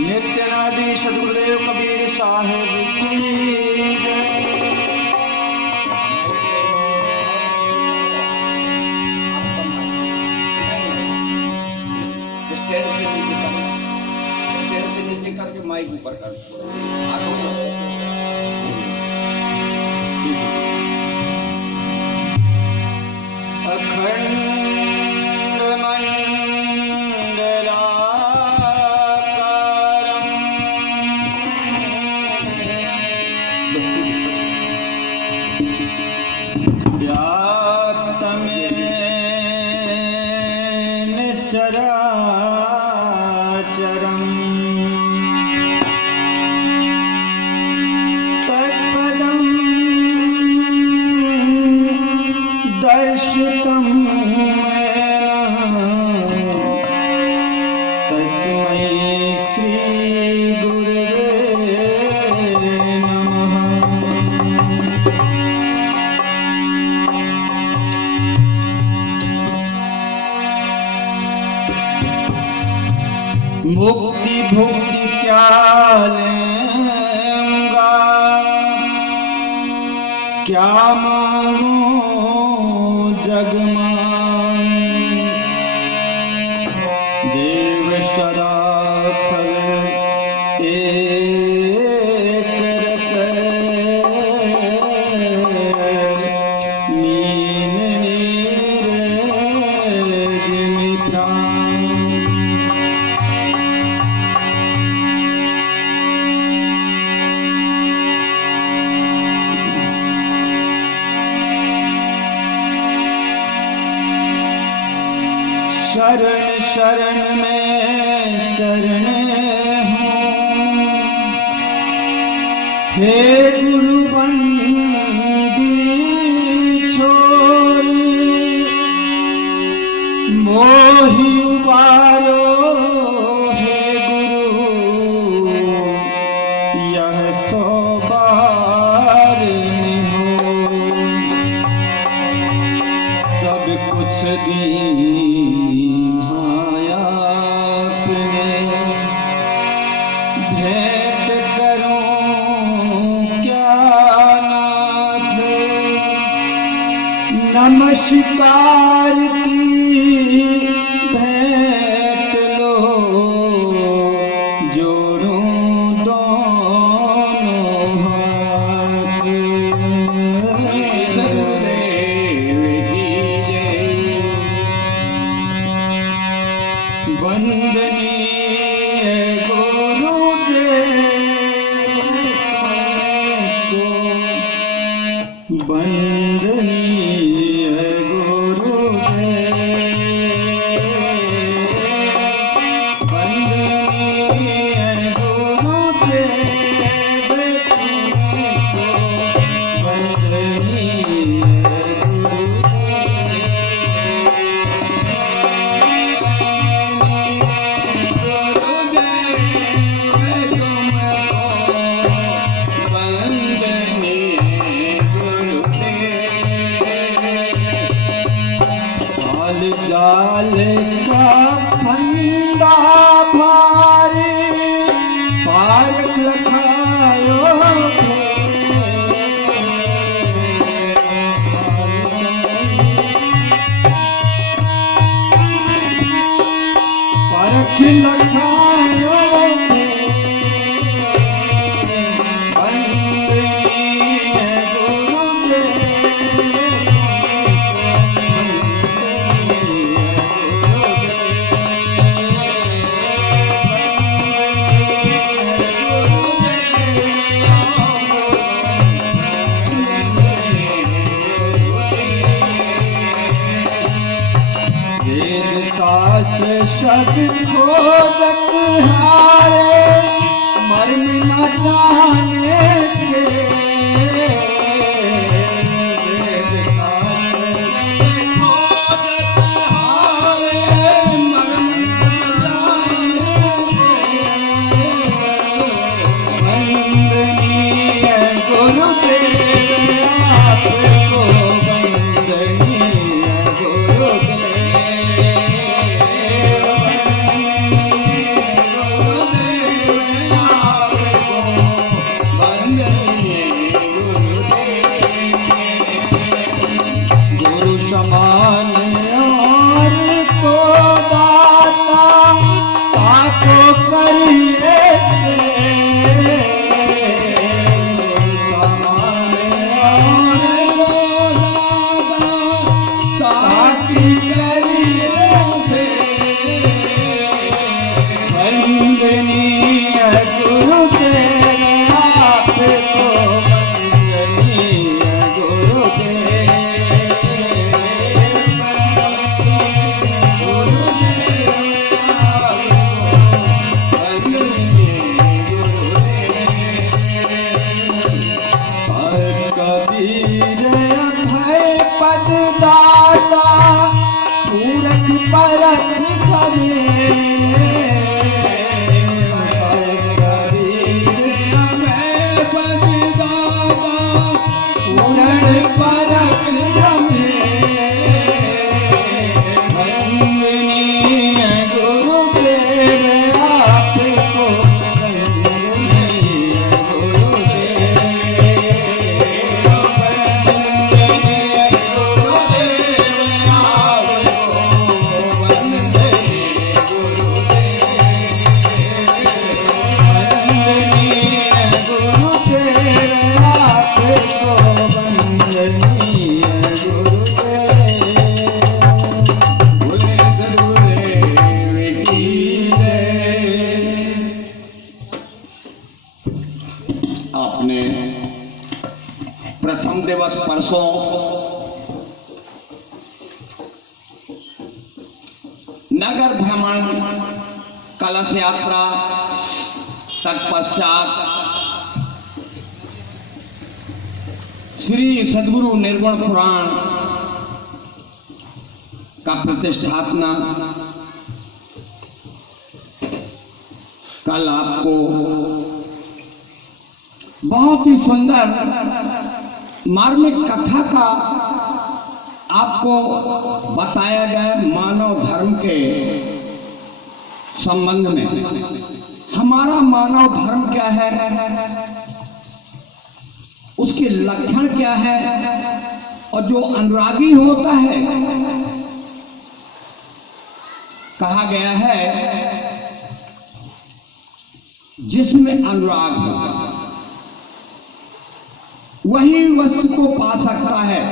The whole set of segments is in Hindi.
नित्यनादि सदगुरुदेव कबीर साहिब की स्टेज से नीचे करके माइक ऊपर कर अखंड चराचरम् तत्पदं दर्शितं तस्मै श्री गुरवे नमः। मुक्ति भुक्ति क्या लेंगा, क्या मांगूं जग मांग, देव सदा फल एक रस, नीन नीरज मित्रान। शरण शरण में शरण हूँ, हे गुरु बंदी छोड़, मोहि उबारो हे गुरु, यह सो बार हो, सब कुछ दी भेंट करूं क्या नाथ, नमस्कार की भेंट लो, जोड़ूं दोनों हाथ। सदगुरुदेव की जय। वंदनीय वंदनीय गुरुदेव, वंदनीय गुरुदेव तुमको, वंदनीय जाल का फंदा भारी पारक लखायो, पारक लखायो, शब्द खोजत हारे, मर्म न जाने के, वेद शास्त्र खोजत हारे, मर्म न जाने के, वंदनीय गुरुदेव आपको, वंदनीय गुरुदेव। वर्षों नगर भ्रमण, कलश यात्रा, तत्पश्चात श्री सद्गुरु निर्गुण पुराण का प्रतिष्ठापना कल आपको बहुत ही सुंदर मार्मिक कथा का आपको बताया गया मानव धर्म के संबंध में। हमारा मानव धर्म क्या है, उसके लक्षण क्या है, और जो अनुरागी होता है, कहा गया है जिसमें अनुराग हो वही वस्तु को पा सकता है।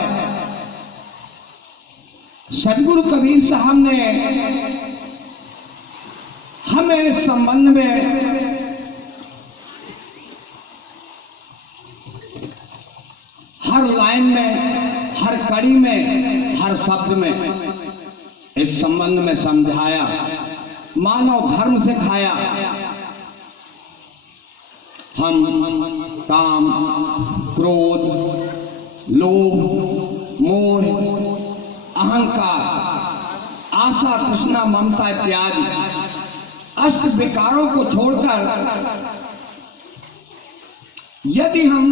सद्गुरु कबीर साहब ने हमें इस संबंध में हर लाइन में, हर कड़ी में, हर शब्द में इस संबंध में समझाया, मानव धर्म सिखाया। हम काम, क्रोध, लोभ, मोह, अहंकार, आशा, तृष्णा, ममता इत्यादि अष्ट विकारों को छोड़कर यदि हम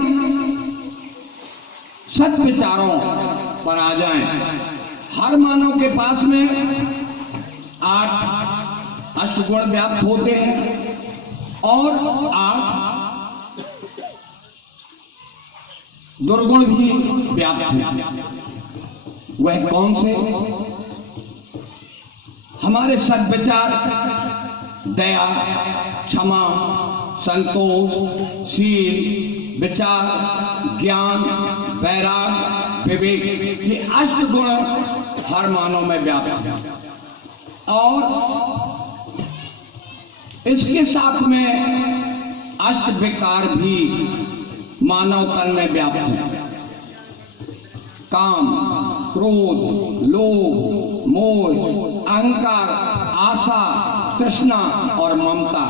सत विचारों पर आ जाएं, हर मानव के पास में 8 अष्टगुण व्याप्त होते हैं और 8 दुर्गुण भी व्याप्त हैं। वह कौन से? हमारे सद्विचार, दया, क्षमा, संतोष, शील, विचार, ज्ञान, वैराग, विवेक, ये अष्टगुण हर मानव में व्याप्त है। और इसके साथ में अष्ट विकार भी मानव तन में व्याप्त है। काम, क्रोध, लोभ, मोह, अहंकार, आशा, तृष्णा और ममता,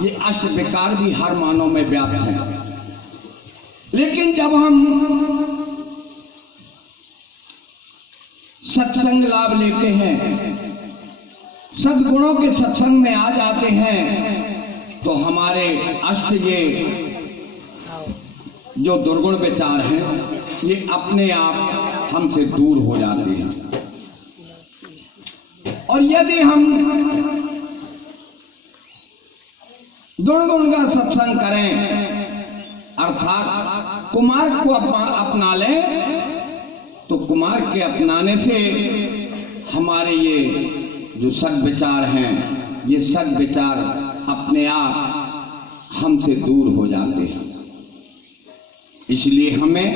ये अष्ट विकार भी हर मानव में व्याप्त है। लेकिन जब हम सत्संग लाभ लेते हैं, सद्गुणों के सत्संग में आ जाते हैं, तो हमारे अष्ट ये जो दुर्गुण विचार हैं, ये अपने आप हमसे दूर हो जाते हैं। और यदि हम दुर्गुण का सत्संग करें, अर्थात कुमार को अपना लें, तो कुमार के अपनाने से हमारे ये जो सद्विचार हैं, ये सद्विचार अपने आप हमसे दूर हो जाते हैं। इसलिए हमें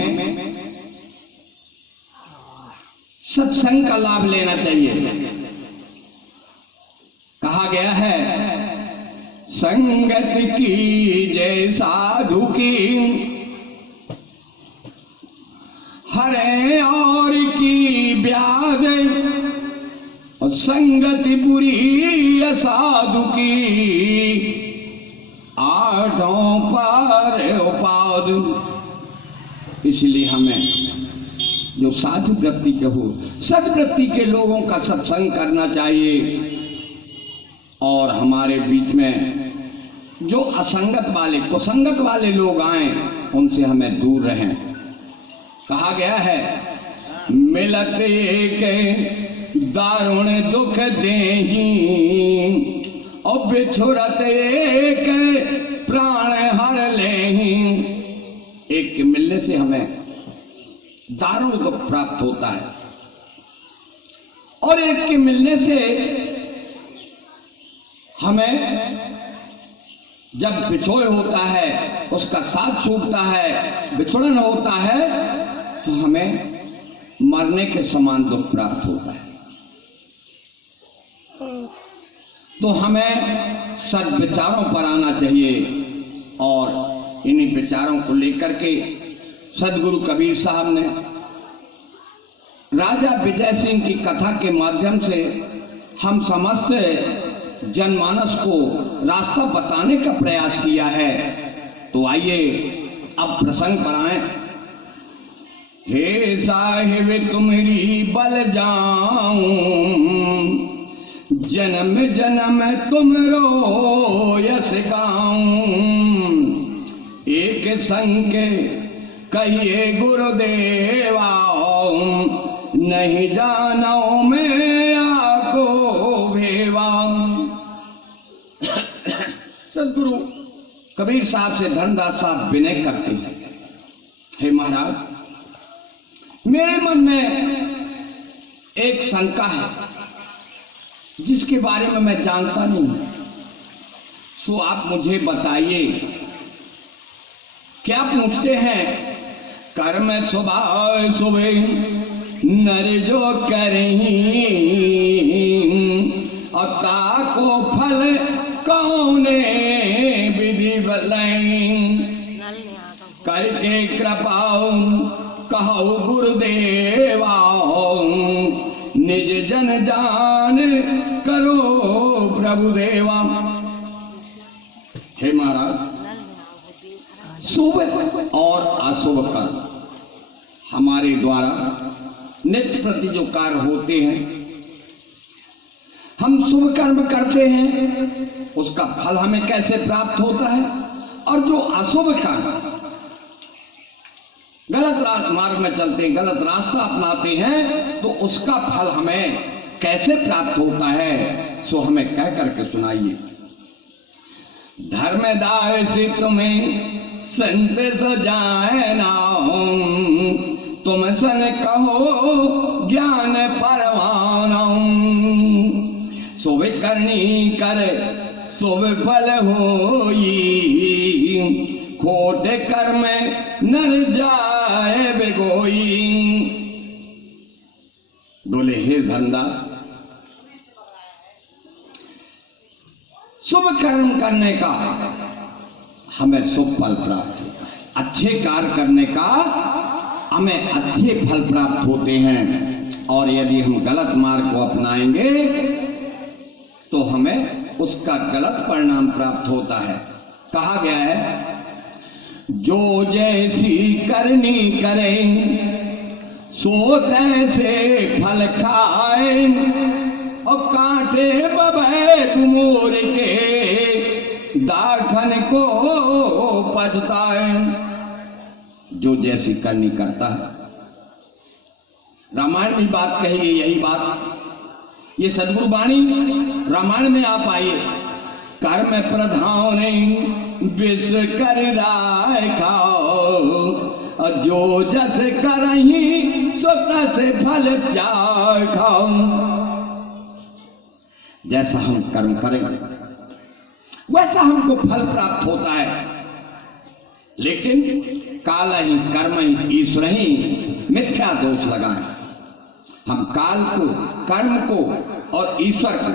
सत्संग का लाभ लेना चाहिए। कहा गया है, संगत की जय साधु की, हरे और की ब्याद, और संगति बुरी असाधु की, आठों पर उपाद। इसलिए हमें जो साधु वृत्ति के हो, सद्वृत्ति के लोगों का सत्संग करना चाहिए। और हमारे बीच में जो असंगत वाले, कुसंगत वाले लोग आए, उनसे हमें दूर रहें। कहा गया है, मिलत एक दारुण दुख देही, और बिछुरत एक प्राण हर लेही। एक के मिलने से हमें दारुण दुख प्राप्त होता है, और एक के मिलने से हमें जब बिछोड़ होता है, उसका साथ छूटता है, बिछुड़न होता है, तो हमें मरने के समान दुख प्राप्त होता है। तो हमें सद्विचारों पर आना चाहिए, और इन्हीं विचारों को लेकर के सद्गुरु कबीर साहब ने राजा विजय सिंह की कथा के माध्यम से हम समस्त जनमानस को रास्ता बताने का प्रयास किया है। तो आइए अब प्रसंग पर आए। हे साहिब तुम्हारी बल जाऊं, जन्म जन्म तुमरो यश गाऊं। एक संग कहिए गुरुदेवा, नहीं जानो मैं आको भेवा। सदगुरु कबीर साहब से धनदास साहब विनय करते हैं, हे महाराज, मेरे मन में एक शंका है जिसके बारे में मैं जानता नहीं, सो आप मुझे बताइए। क्या पूछते हैं? कर्म सुबह सुबह नर जो करें, और ताको फल कौने विधि बलें। करके कृपा कहो गुरुदेवा, निज जन जान करो प्रभुदेवा। हे महाराज, शुभ और अशुभ कर्म हमारे द्वारा नित्य प्रति जो कार्य होते हैं, हम शुभ कर्म करते हैं, उसका फल हमें कैसे प्राप्त होता है, और जो अशुभ कर्म गलत मार्ग में चलते हैं, गलत रास्ता अपनाते हैं, तो उसका फल हमें कैसे प्राप्त होता है, सो हमें कह करके सुनाइए। धर्मदाय से तुम्हें संत सजाए नाम, तुम सन कहो ज्ञान परवाना। शुभ करनी कर शुभ फल होई, खोट कर्म नर जाए बेगोई। बोले हे धंधा, शुभ कर्म करने का हमें शुभ फल प्राप्त होता है, अच्छे कार्य करने का हमें अच्छे फल प्राप्त होते हैं, और यदि हम गलत मार्ग को अपनाएंगे तो हमें उसका गलत परिणाम प्राप्त होता है। कहा गया है, जो जैसी करनी करें सो तैसे फल खाए, और कांटे बबे मोर के दाखन को पछताए। जो जैसी करनी करता है, रामायण में बात कही गई, यही बात ये सदगुरु वाणी रामायण में आप आइए। कर्म प्रधान विष कर राय खाओ, और जो जस करही सो तस फल चाय खाओ। जैसा हम कर्म करेंगे वैसा हमको फल प्राप्त होता है, लेकिन काल ही कर्म ही ईश्वर ही मिथ्या दोष लगाएं। हम काल को, कर्म को और ईश्वर को,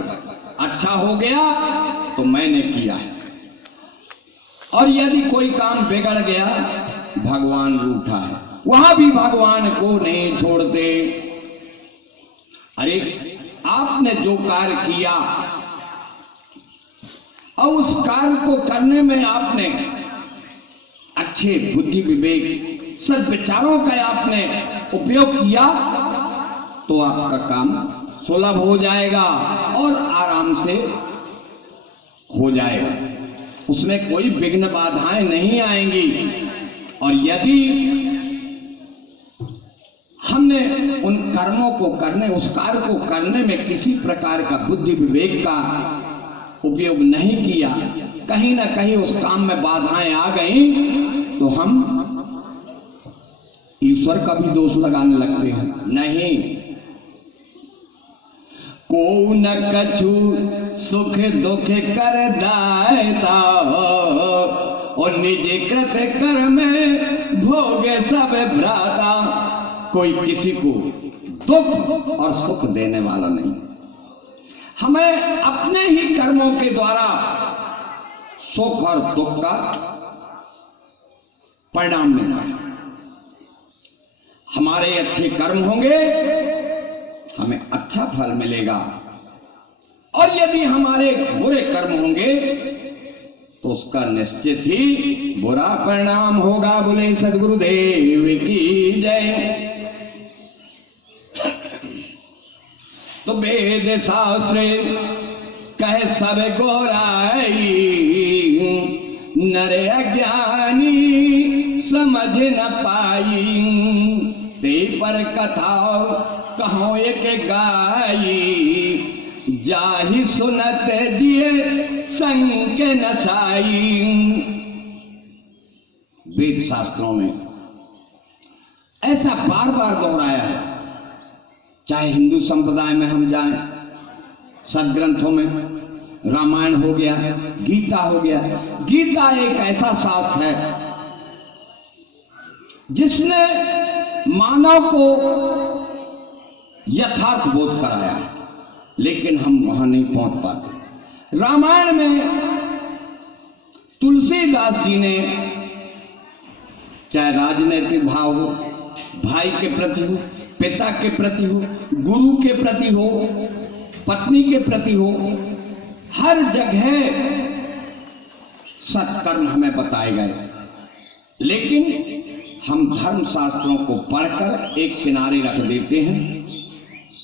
अच्छा हो गया तो मैंने किया है, और यदि कोई काम बिगड़ गया भगवान रूठा है, वहां भी भगवान को नहीं छोड़ते। अरे आपने जो कार्य किया और उस कार्य को करने में आपने अच्छे बुद्धि विवेक सद्विचारों का आपने उपयोग किया, तो आपका काम सुलभ हो जाएगा और आराम से हो जाएगा, उसमें कोई विघ्न बाधाएं नहीं आएंगी। और यदि हमने उन कर्मों को करने, उस कार्य को करने में किसी प्रकार का बुद्धि विवेक का उपयोग नहीं किया, कहीं ना कहीं उस काम में बाधाएं आ गई, तो हम ईश्वर का भी दोष लगाने लगते हैं। नहीं, को न कछु सुख दुख कर दायता, और निज कृत कर्म भोगे सब भ्राता। कोई किसी को दुख और सुख देने वाला नहीं, हमें अपने ही कर्मों के द्वारा सुख और दुख का परिणाम मिलता है। हमारे अच्छे कर्म होंगे हमें अच्छा फल मिलेगा, और यदि हमारे बुरे कर्म होंगे तो उसका निश्चित ही बुरा परिणाम होगा। बोले सद्गुरुदेव की जय। तो वेद शास्त्र कह सब गोराई, नर अज्ञानी समझ न पाई, ते पर कथा कहो एक गाई, जाहि सुनत दिए संग नसाई। वेद शास्त्रों में ऐसा बार बार दोहराया है, चाहे हिंदू संप्रदाय में हम जाएं, सदग्रंथों में रामायण हो गया, गीता हो गया। गीता एक ऐसा शास्त्र है जिसने मानव को यथार्थ बोध कराया है, लेकिन हम वहां नहीं पहुंच पाते। रामायण में तुलसीदास जी ने चाहे राजनीतिक भाव हो, भाई के प्रति हो, पिता के प्रति हो, गुरु के प्रति हो, पत्नी के प्रति हो, हर जगह सत्कर्म हमें बताए गए। लेकिन हम धर्म शास्त्रों को पढ़कर एक किनारे रख देते हैं,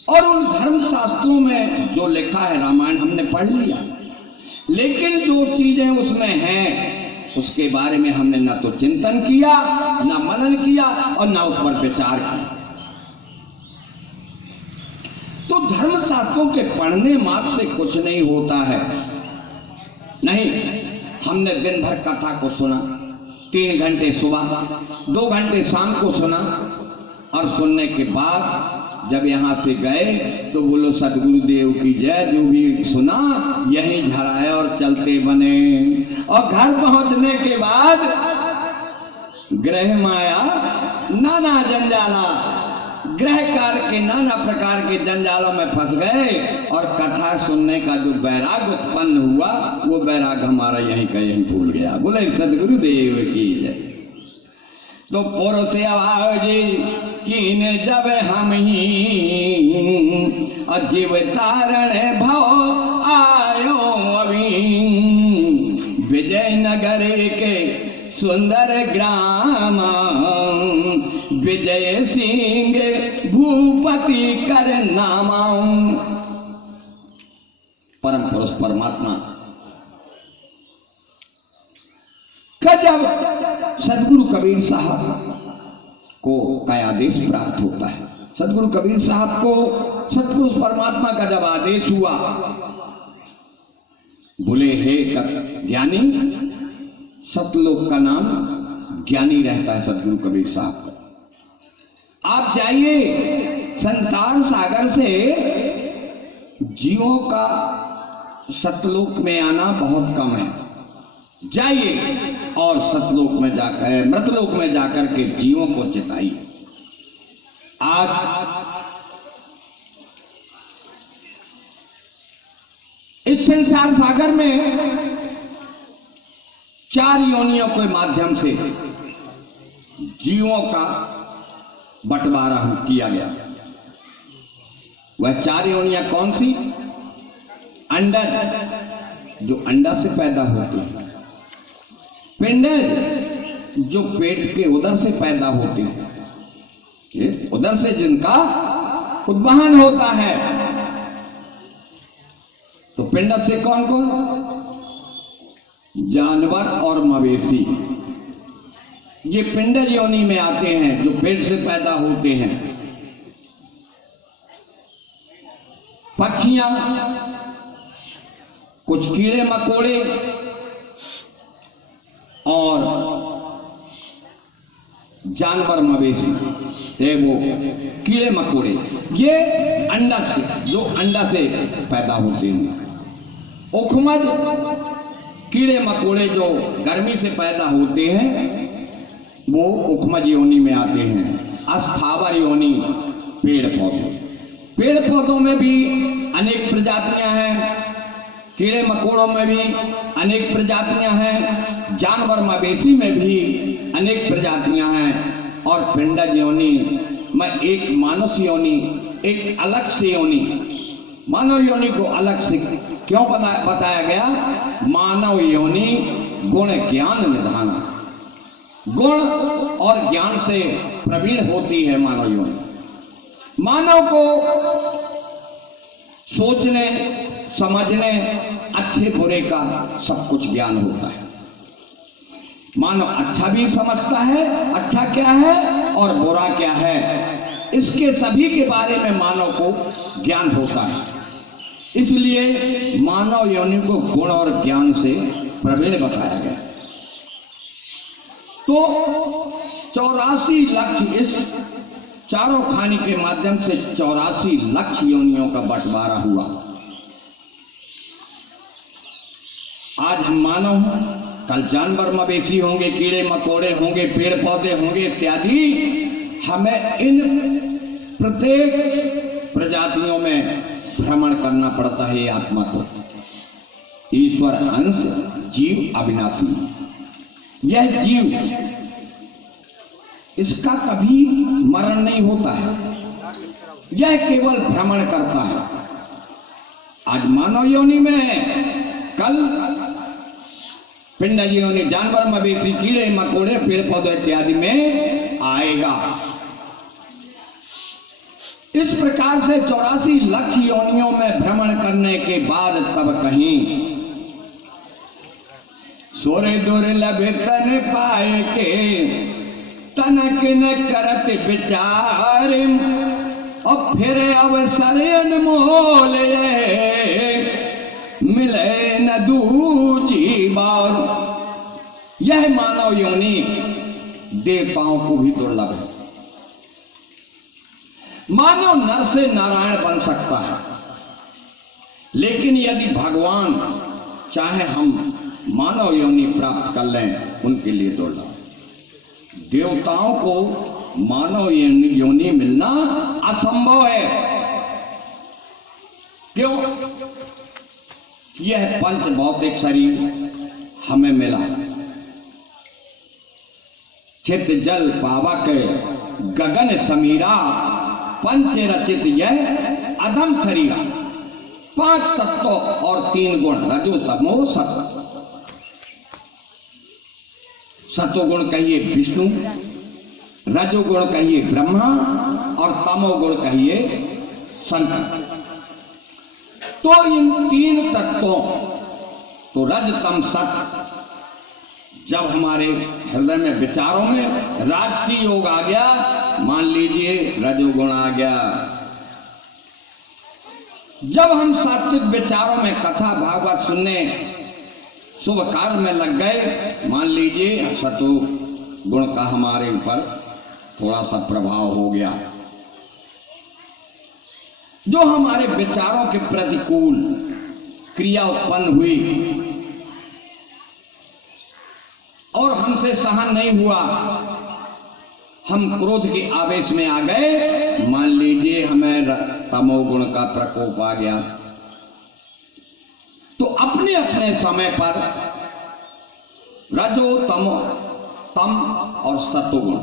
और उन धर्म शास्त्रों में जो लिखा है रामायण हमने पढ़ लिया, लेकिन जो चीजें उसमें हैं उसके बारे में हमने न तो चिंतन किया, न मनन किया, और न उस पर विचार किया। तो धर्म शास्त्रों के पढ़ने मात्र से कुछ नहीं होता है। नहीं, हमने दिन भर कथा को सुना, 3 घंटे सुबह, 2 घंटे शाम को सुना, और सुनने के बाद जब यहां से गए तो बोलो सद्गुरुदेव की जय, जो भी सुना यही झराए और चलते बने। और घर पहुंचने के बाद ग्रह माया नाना जंजाला, ग्रह कार्य के नाना प्रकार के जंजालों में फंस गए, और कथा सुनने का जो वैराग उत्पन्न हुआ वो वैराग हमारा यहीं का यहीं भूल गया। बोले सद्गुरुदेव की जय। तो पुरुष आवाज कीन जब हम ही, अजीव तारण भव आयो अभी, विजयनगर के सुंदर ग्राम, विजय सिंह भूपति कर नामा। परम पुरुष परमात्मा का जब सदगुरु कबीर साहब को का आदेश प्राप्त होता है, सदगुरु कबीर साहब को सतपुरुष परमात्मा का जब आदेश हुआ, बोले हे ज्ञानी, सतलोक का नाम ज्ञानी रहता है सदगुरु कबीर साहब का। आप जाइए, संसार सागर से जीवों का सतलोक में आना बहुत कम है, जाइए और सतलोक में जाकर, मृतलोक में जाकर के जीवों को चिताइए। आज इस संसार सागर में 4 योनियों के माध्यम से जीवों का बंटवारा किया गया। वह 4 योनियां कौन सी? अंडज, जो अंडा से पैदा होते हैं, पिंडज, जो पेट के उदर से पैदा होते हैं, उदर से जिनका उद्वहन होता है। तो पिंडज से कौन कौन? जानवर और मवेशी, ये पिंडज योनि में आते हैं, जो पेट से पैदा होते हैं। पक्षियां, कुछ कीड़े मकोड़े और जानवर मवेशी, वो कीड़े मकोड़े, ये अंडा से, जो अंडा से पैदा होते हैं। उखमज, कीड़े मकोड़े जो गर्मी से पैदा होते हैं, वो उखमज योनि में आते हैं। अस्थावर योनि, पेड़ पौधे, पेड़ पौधों में भी अनेक प्रजातियां हैं, कीड़े मकोड़ों में भी अनेक प्रजातियां हैं, जानवर मवेशी में भी अनेक प्रजातियां हैं, और पिंडज योनि में एक मानस योनि, एक अलग से योनि, मानव योनि को अलग से क्यों बताया गया? मानव योनि गुण ज्ञान निधाना, गुण और ज्ञान से प्रवीण होती है मानव योनि। मानव को सोचने समझने अच्छे बुरे का सब कुछ ज्ञान होता है। मानव अच्छा भी समझता है, अच्छा क्या है और बुरा क्या है, इसके सभी के बारे में मानव को ज्ञान होता है। इसलिए मानव योनि को गुण और ज्ञान से प्रवीण बताया गया। तो 84 लक्ष्य, इस चारों खानी के माध्यम से 84 लक्ष्य योनियों का बंटवारा हुआ। आज हम मानव हैं, कल जानवर मवेशी होंगे, कीड़े मकोड़े होंगे, पेड़ पौधे होंगे इत्यादि। हमें इन प्रत्येक प्रजातियों में भ्रमण करना पड़ता है। आत्मा को ईश्वर अंश, जीव अविनाशी। यह जीव, इसका कभी मरण नहीं होता है, यह केवल भ्रमण करता है। आज मानव योनि में है, कल पिंड योनि, जानवर मवेशी कीड़े मकोड़े पेड़ पौधे इत्यादि में आएगा। इस प्रकार से 84 लक्ष्य योनियों में भ्रमण करने के बाद तब कहीं सोरे दोरे लभे तन पाए के तनक न करत विचार, और फिर अवसर अनमोल मिले न दूजी बार। यह मानव योनि देवताओं को भी दुर्लभ है। मानव नर से नारायण बन सकता है, लेकिन यदि भगवान चाहे हम मानव योनि प्राप्त कर लें, उनके लिए दुर्लभ। देवताओं को मानव योनि मिलना असंभव है। क्यों? यह पंच भौतिक शरीर हमें मिला। चित जल पावक गगन समीरा, पंच रचित यह अधम शरीरा। 5 तत्व और 3 गुण, रजो तमो सत्व। सत्वगुण कहिए विष्णु, रजोगुण कहिए ब्रह्मा और तमोगुण कहिए शंकर। तो इन 3 तत्वों, तो रज तम सत्व, जब हमारे हृदय में विचारों में राजसी योग आ गया, मान लीजिए रजोगुण आ गया। जब हम सात्विक विचारों में कथा भागवत सुनने शुभ कार्य में लग गए, मान लीजिए सतो गुण का हमारे ऊपर थोड़ा सा प्रभाव हो गया, जो हमारे विचारों के प्रतिकूल क्रिया उत्पन्न हुई और हमसे सहन नहीं हुआ, हम क्रोध के आवेश में आ गए, मान लीजिए हमें तमोगुण का प्रकोप आ गया, तो अपने अपने समय पर रजो तमो तम और सतोगुण,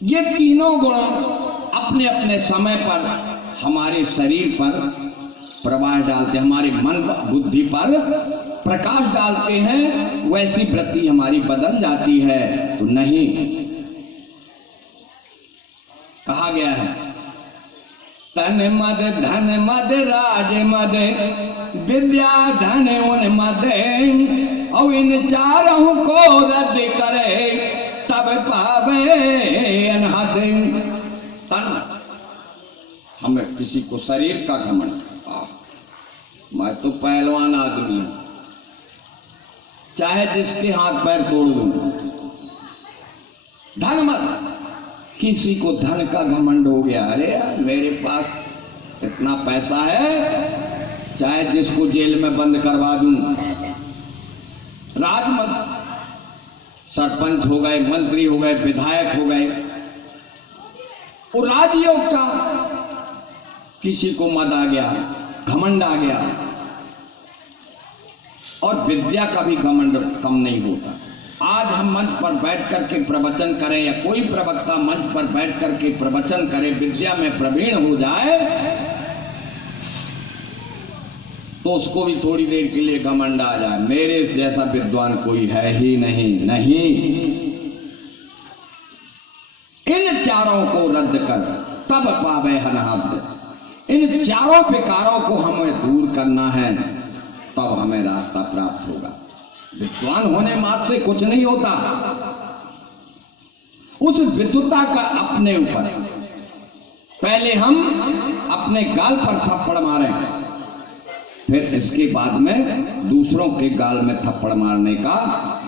ये तीनों गुण अपने अपने समय पर हमारे शरीर पर प्रवाह डालते, हमारे मन बुद्धि पर प्रकाश डालते हैं। वैसी वृत्ति हमारी बदल जाती है तो नहीं। कहा गया है तन मद धन मद राज मद विद्या धन उन मद, और इन चारों को रद्द करे तब पावे अनहद। तन, हमें किसी को शरीर का घमंड, मैं तो पहलवान आदमी हूं, चाहे जिसके हाथ पैर तोड़ दूं। धन मत, किसी को धन का घमंड हो गया, अरे यार मेरे पास इतना पैसा है, चाहे जिसको जेल में बंद करवा दूं। राजमत, सरपंच हो गए, मंत्री हो गए, विधायक हो गए, और राजयोग का किसी को मद आ गया, घमंड आ गया। और विद्या का भी घमंड कम नहीं होता। आज हम मंच पर बैठ करके प्रवचन करें या कोई प्रवक्ता मंच पर बैठ करके प्रवचन करे, विद्या में प्रवीण हो जाए, तो उसको भी थोड़ी देर के लिए घमंड आ जाए, मेरे जैसा विद्वान कोई है ही नहीं। नहीं, इन चारों को रद्द कर तब पावे हनहद। इन चारों विकारों को हमें दूर करना है, तब हमें रास्ता प्राप्त होगा। विद्वान होने मात्र से कुछ नहीं होता। उस विद्वता का अपने ऊपर पहले हम अपने गाल पर थप्पड़ मारें, फिर इसके बाद में दूसरों के गाल में थप्पड़ मारने का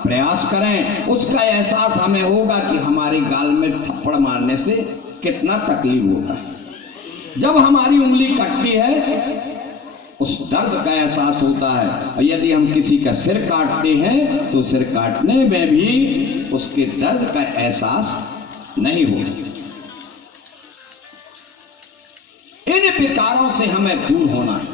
प्रयास करें। उसका एहसास हमें होगा कि हमारे गाल में थप्पड़ मारने से कितना तकलीफ होता है। जब हमारी उंगली कटती है उस दर्द का एहसास होता है, और यदि हम किसी का सिर काटते हैं तो सिर काटने में भी उसके दर्द का एहसास नहीं होता। इन विकारों से हमें दूर होना है।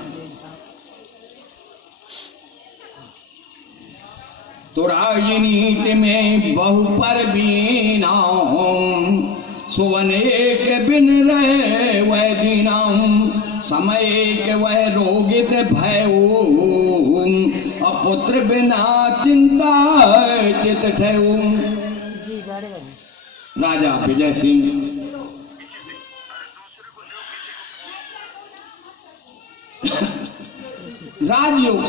तो राजनीति में बहु पर बीना सुवन एक बिन रहे वह दीनाम, समय के वह रोगित भयऊ, अपुत्र बिना चिंता चित ठेऊ। राजा विजय सिंह राजयोग,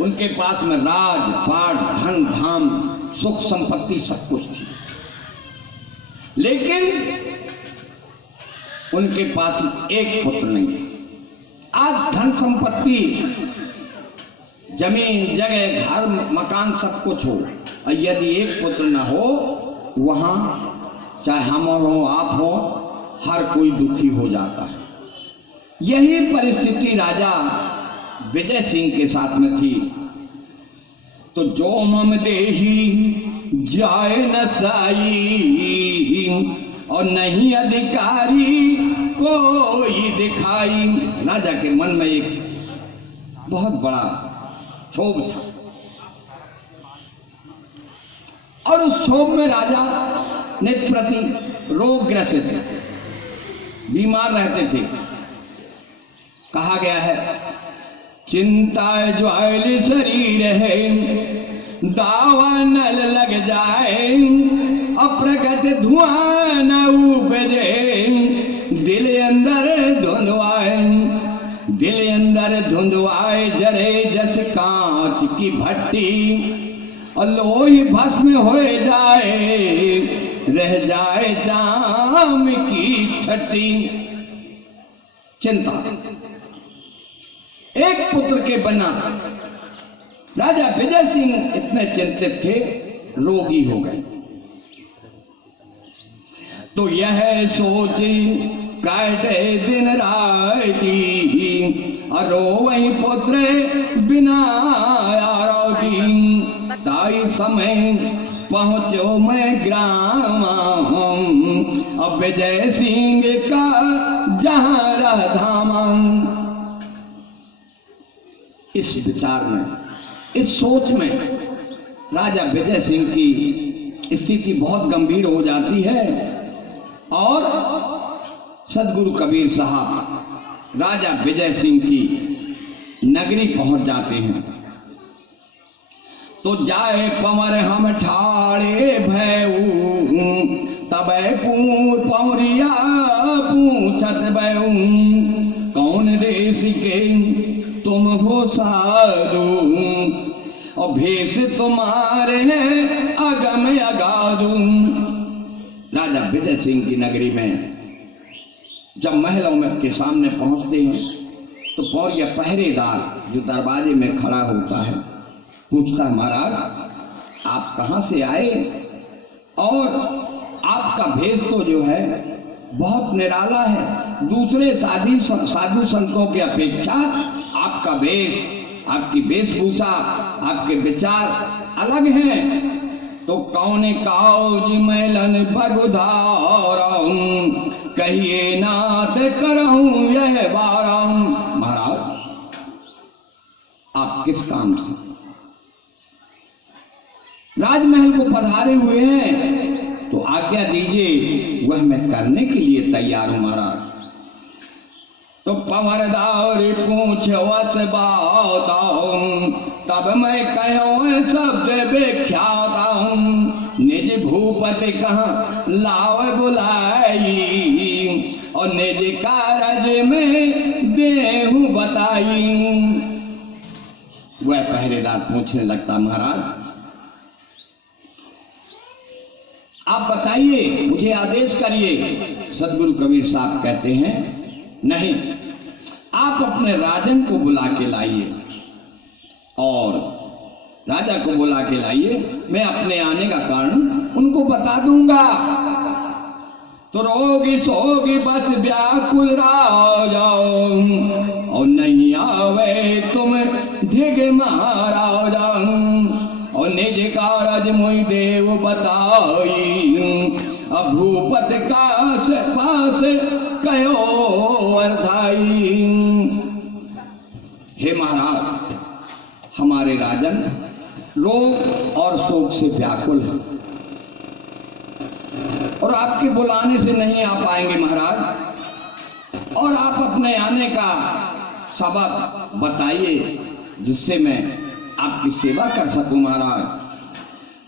उनके पास में राज पाट धन धाम सुख संपत्ति सब कुछ थी, लेकिन उनके पास एक पुत्र नहीं था। आज धन संपत्ति जमीन जगह घर मकान सब कुछ हो, और यदि एक पुत्र न हो, वहां चाहे हम हो आप हो, हर कोई दुखी हो जाता है। यही परिस्थिति राजा विजय सिंह के साथ में थी। तो जो मम देही जाए न साई, और नहीं अधिकारी कोई दिखाई। राजा के मन में एक बहुत बड़ा क्षोभ था, और उस क्षोभ में राजा नित्य प्रति रोग ग्रसित बीमार रहते थे। कहा गया है, चिंता ज्वाल शरीर है, दावा नल लग जाए, अप्रगट धुआं न उपजे, दिल अंदर धुंधवाए, दिल अंदर धुंधवाए, जरे जस कांच की भट्टी, और लोही भस्म हो जाए, रह जाए जाम की छट्टी। चिंता, एक पुत्र के बना राजा विजय सिंह इतने चिंतित थे, रोगी हो गए। तो यह सोच काटे दिन राती, और वही पुत्र बिना आरोगी, ताई समय पहुंचो मैं ग्राम, अब विजय सिंह का जहां धाम। इस विचार में, इस सोच में राजा विजय सिंह की स्थिति बहुत गंभीर हो जाती है, और सदगुरु कबीर साहब राजा विजय सिंह की नगरी पहुंच जाते हैं। तो जाए पमर हम ठाड़े भयऊ, तब पौरिया पूछत भयऊ, कौन देश के तुम हो साधु, और भेष तुम्हारे हैं अगम अगाधु। राजा विजय सिंह की नगरी में जब महलों में के सामने पहुंचते हैं, तो पौरिया पहरेदार जो दरवाजे में खड़ा होता है पूछता है, महाराज आप कहां से आए, और आपका भेष तो जो है बहुत निराला है, दूसरे साधु संतों की अपेक्षा आपका वेश, आपकी वेशभूषा, आपके विचार अलग हैं। तो कौन काज मैलन बगुधारऊं, कहिए नाथ करऊं यह बारऊं। महाराज आप किस काम से, राजमहल को पधारे हुए हैं, तो आज्ञा दीजिए, वह मैं करने के लिए तैयार हूं महाराज। तो पवरदारी पूछ वस बाताऊं, तब मैं कहो शब्द विख्याताऊं। निज भूपति कहाँ लाओ बुलाई, और निज कारज में देहु बताई। वह पहरेदार पूछने लगता, महाराज आप बताइए, मुझे आदेश करिए। सदगुरु कबीर साहब कहते हैं, नहीं, आप अपने राजन को बुला के लाइए, और राजा को बुला के लाइए, मैं अपने आने का कारण उनको बता दूंगा। तो रोगी सोगी बस व्याकुल राजा, और नहीं आवे तुम ढिग महाराजा। और निज कारज मोहि देव बताई, अब भूपत का से पास कहो अर्थाई। हे महाराज, हमारे राजन रोग और शोक से व्याकुल है, और आपके बुलाने से नहीं आ पाएंगे महाराज। और आप अपने आने का सबब बताइए, जिससे मैं आपकी सेवा कर सकूं महाराज।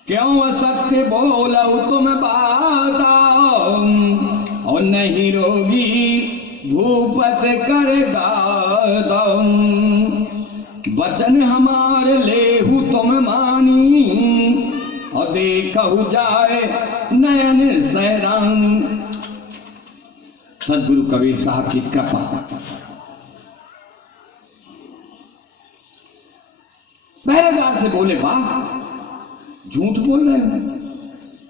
क्यों असत्य बोलो तुम बाताओ, और नहीं रोगी भूपत कर गाताओ। वचन हमारे लेहु तुम मानी, और देखहु जाए नयन सैरान। सदगुरु कबीर साहब की कृपा। पहरेदार से बोले, वाह, झूठ बोल रहे हो,